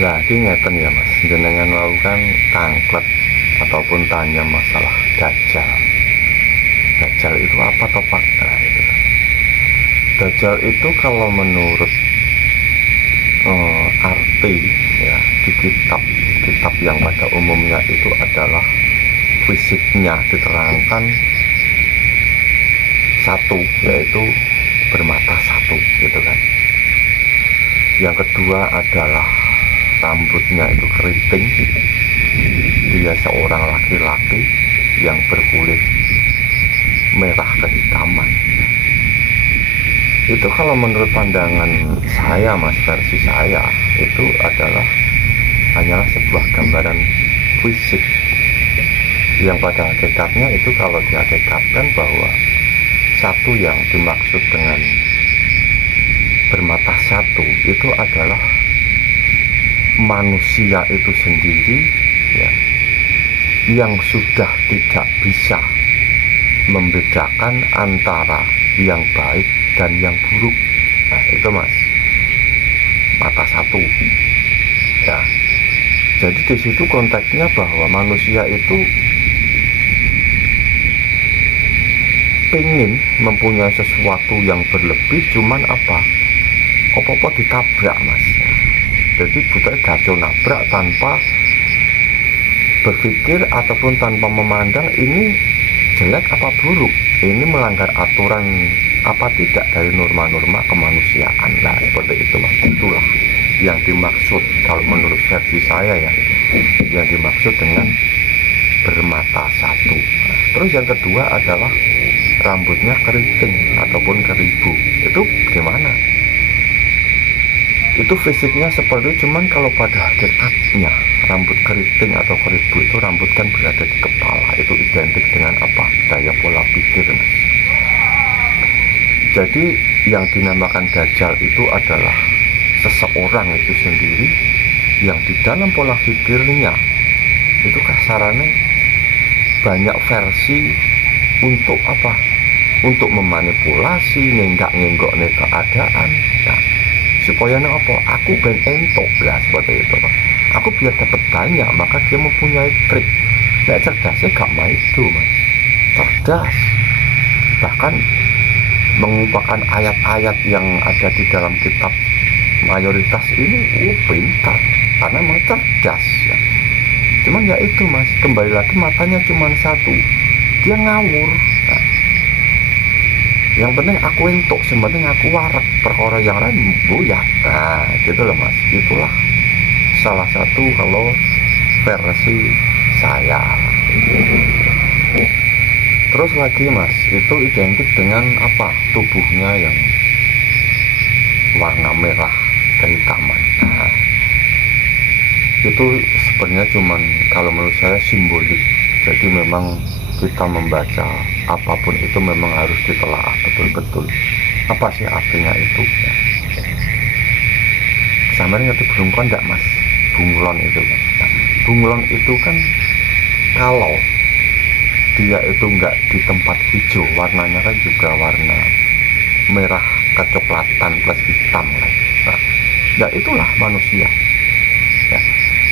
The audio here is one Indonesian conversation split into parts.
Lah iki ngeten ya Mas, jenengan wau kan tangklet ataupun tanya masalah dajjal. Dajjal itu apa toh Pak? Nah, itu. Dajjal itu kalau menurut arti ya di kitab yang pada umumnya itu adalah fisiknya diterangkan satu, yaitu bermata satu gitu kan. Yang kedua adalah rambutnya itu keriting, dia seorang laki-laki yang berkulit merah kehitaman. Itu kalau menurut pandangan saya Mas, versi saya itu adalah hanyalah sebuah gambaran fisik yang pada hakikatnya itu kalau dihakikatkan bahwa satu yang dimaksud dengan bermata satu itu adalah manusia itu sendiri ya, yang sudah tidak bisa membedakan antara yang baik dan yang buruk. Nah itu Mas, mata satu ya. Jadi di situ konteksnya bahwa manusia itu pengen mempunyai sesuatu yang berlebih, cuman apa ditabrak Mas. Jadi butuh gaco nabrak tanpa berpikir ataupun tanpa memandang ini jelek apa buruk, ini melanggar aturan apa tidak dari norma-norma kemanusiaan. Nah seperti itu Mas, itulah yang dimaksud kalau menurut versi saya ya, yang dimaksud dengan bermata satu. Nah, terus yang kedua adalah rambutnya keriting ataupun keribu. Itu gimana? Itu fisiknya seperti itu, cuman kalau pada hakikatnya rambut keriting atau keribu itu rambut kan berada di kepala, itu identik dengan apa? Daya pola pikir Mas. Jadi yang dinamakan dajjal itu adalah seseorang itu sendiri yang di dalam pola pikirnya itu kasarannya banyak versi untuk apa? Untuk memanipulasi, ngenggak-ngenggok keadaan ya. Supaya apa? Aku ben entok lah seperti itu. Aku biar dapat banyak, maka dia mempunyai trik. Nah cerdasnya gak main itu Mas, cerdas, bahkan mengumpulkan ayat-ayat yang ada di dalam kitab mayoritas ini pintar, karena memang cerdas ya. Cuman ya itu Mas, kembali lagi matanya cuma satu, dia ngawur. Nah, yang penting aku entuk, sebenarnya aku warak, perkara yang lain buyar. Nah gitu loh Mas, itulah salah satu kalau versi saya. Terus lagi Mas, itu identik dengan apa? Tubuhnya yang warna merah kehitaman. Nah, itu sebenarnya cuman kalau menurut saya simbolik. Jadi memang kita membaca apapun itu memang harus ditelaah betul-betul. Apa sih artinya itu? Sampai ngerti bunglon enggak Mas? Bunglon itu kan. Nah, bunglon itu kan kalau dia itu enggak di tempat hijau, warnanya kan juga warna merah kecoklatan plus hitam kan. Nah, ya itulah manusia ya.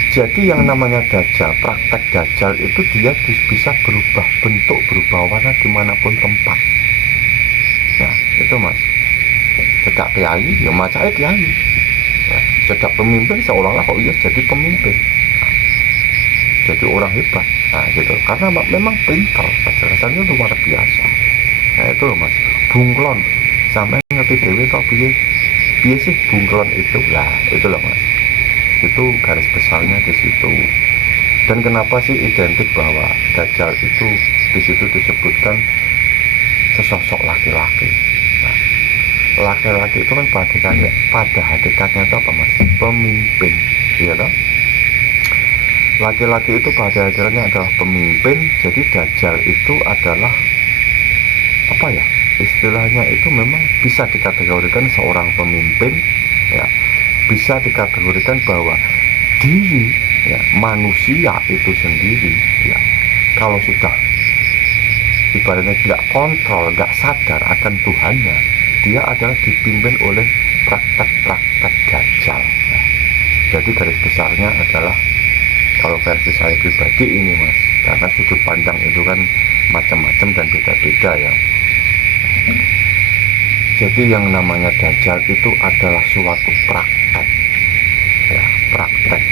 Jadi yang namanya dajjal, praktek dajjal itu dia bisa berubah bentuk, berubah warna dimanapun tempat. Nah itu Mas, cedak kiai ya macam kiai ya, cedak pemimpin seolah-olah kok iya jadi pemimpin. Nah, jadi orang hebat. Nah gitu, karena memang pintar, kecerdasannya luar biasa. Nah itu loh Mas, bunglon sampai ngerti dewe kok piye sih bunglon itu. Lah itu loh Mas, itu garis besarnya di situ. Dan kenapa sih identik bahwa dajjal itu di situ disebutkan sesosok laki-laki. Nah, laki-laki itu kan pada hakikatnya itu apa Mas? Pemimpin, ya toh? Laki-laki itu pada akhirnya adalah pemimpin. Jadi dajjal itu adalah apa ya, istilahnya itu memang bisa dikategorikan seorang pemimpin ya, bisa dikategorikan bahwa diri ya, manusia itu sendiri ya, kalau sudah ibaratnya nggak kontrol, nggak sadar akan Tuhannya, dia adalah dipimpin oleh praktek-praktek dajjal ya. Jadi garis besarnya adalah, kalau versi saya pribadi ini Mas, karena sudut pandang itu kan macam-macam dan beda-beda ya. Jadi yang namanya Dajjal itu adalah suatu praktek ya, praktek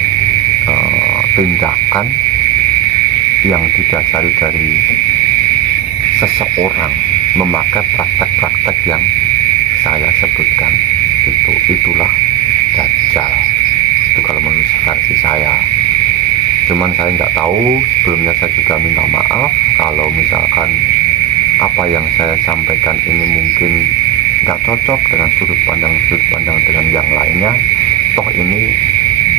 tindakan yang didasari dari seseorang memakai praktek-praktek yang saya sebutkan. Itulah Dajjal. Itu kalau menurut versi saya. Cuman saya nggak tahu, sebelumnya saya juga minta maaf kalau misalkan apa yang saya sampaikan ini mungkin nggak cocok dengan sudut pandang dengan yang lainnya. Toh ini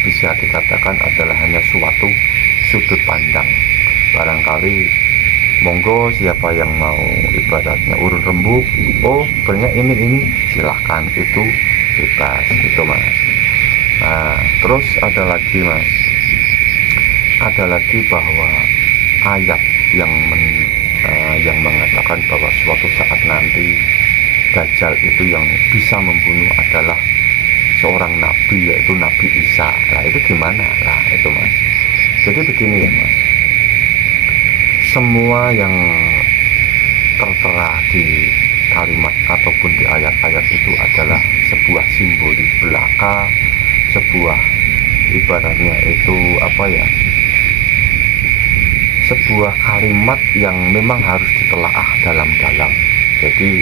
bisa dikatakan adalah hanya suatu sudut pandang. Barangkali monggo siapa yang mau ibaratnya urun rembuk, oh banyak ini silahkan, itu bebas itu Mas. Nah terus ada lagi Mas, ada lagi bahwa ayat yang mengatakan bahwa suatu saat nanti Dajjal itu yang bisa membunuh adalah seorang nabi, yaitu Nabi Isa. Nah itu gimana? Nah itu Mas, jadi begini ya Mas, semua yang tertera di kalimat ataupun di ayat-ayat itu adalah sebuah simbolik belaka, sebuah ibaratnya itu apa ya, sebuah kalimat yang memang harus ditelaah dalam-dalam. Jadi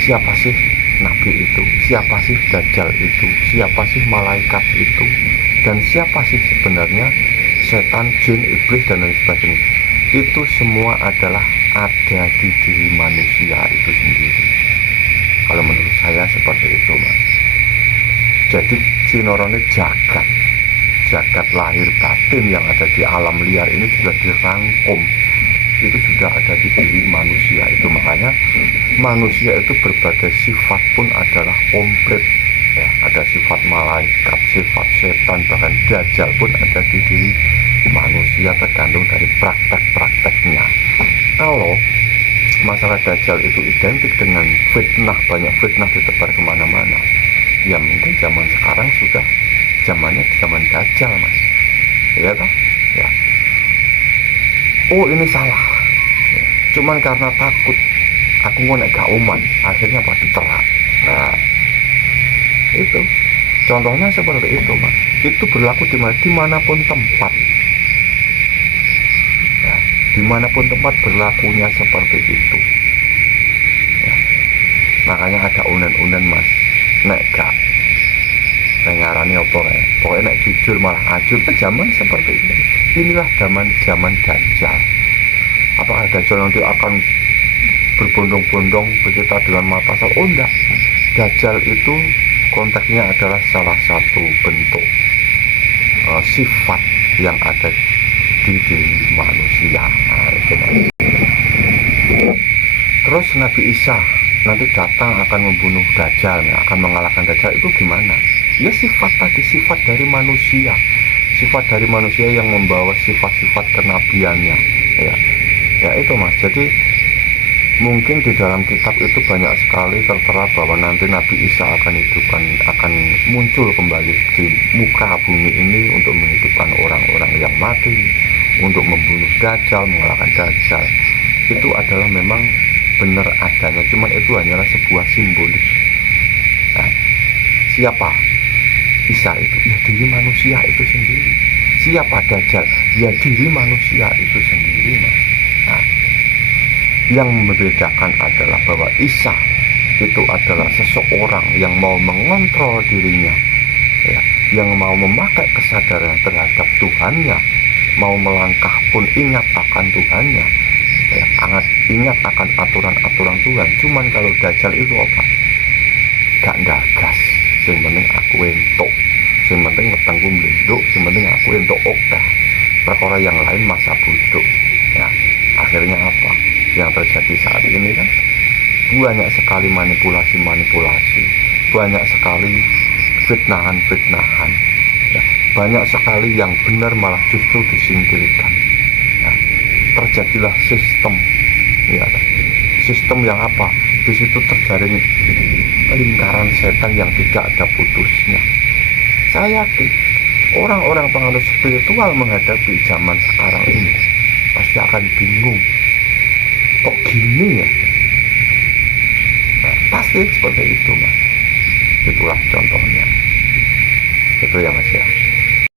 siapa sih nabi itu, siapa sih Dajjal itu, siapa sih malaikat itu, dan siapa sih sebenarnya setan, jin, iblis dan lain sebagainya. Itu semua adalah ada di diri manusia itu sendiri. Kalau menurut saya seperti itu Mas. Jadi sinorone jagat lahir batin yang ada di alam liar ini sudah dirangkum, itu sudah ada di diri manusia itu. Makanya manusia itu berbagai sifat pun adalah komplit ya, ada sifat malaikat, sifat setan, bahkan Dajjal pun ada di diri manusia, tergantung dari praktek-prakteknya. Kalau masalah Dajjal itu identik dengan fitnah, banyak fitnah ditebar kemana-mana, ya mungkin zaman sekarang sudah zamannya zaman Dajjal Mas, ya toh ya. Oh ini salah ya, cuman karena takut aku ngonek gak uman, akhirnya apa diterak. Nah itu contohnya seperti itu Mas. Itu berlaku dimanapun tempat ya, dimanapun tempat berlakunya seperti itu ya. Makanya ada unen-unen Mas, nek gak ngarani apa ya, pokoknya nek jujur malah ajur. Zaman seperti ini, inilah zaman Dajjal. Apakah Dajjal nanti akan berbondong-bondong begitu dengan mata sel? Oh enggak, Dajjal itu konteksnya adalah salah satu bentuk sifat yang ada di diri manusia. Nah, itu Mas. Terus Nabi Isa nanti datang akan membunuh Dajjal, akan mengalahkan Dajjal, itu gimana? Ya sifat tadi, sifat dari manusia, sifat dari manusia yang membawa sifat-sifat kenabiannya ya. Ya itu Mas. Jadi mungkin di dalam kitab itu banyak sekali tertera bahwa nanti Nabi Isa akan muncul kembali di muka bumi ini untuk menghidupkan orang-orang yang mati, untuk membunuh Dajjal, mengalahkan Dajjal. Itu adalah memang benar adanya, cuman itu hanyalah sebuah simbolik. Nah, siapa Isa itu? Ya diri manusia itu sendiri. Siapa Dajjal? Ya diri manusia itu sendiri Mas. Nah, yang membedakan adalah bahwa Isa itu adalah seseorang yang mau mengontrol dirinya ya, yang mau memakai kesadaran terhadap Tuhannya, mau melangkah pun ingat akan Tuhannya ya, ingat akan aturan-aturan Tuhan. Cuman kalau Dajjal itu apa? Gak gagas, yang penting aku entuk, yang penting wetengku mlinduk, yang penting aku entuk oke, perkara yang lain masa bodoh ya. Akhirnya apa yang terjadi saat ini kan? Banyak sekali manipulasi, banyak sekali fitnahan ya. Banyak sekali yang benar malah justru disingkirkan ya. Terjadilah sistem ya, sistem yang apa? Di situ terjadi lingkaran setan yang tidak ada putusnya Saya yakin orang-orang penganut spiritual menghadapi zaman sekarang ini pasti akan bingung, kok gini ya. Nah, pasti seperti itu mas. Itulah contohnya. Itu ya mas ya.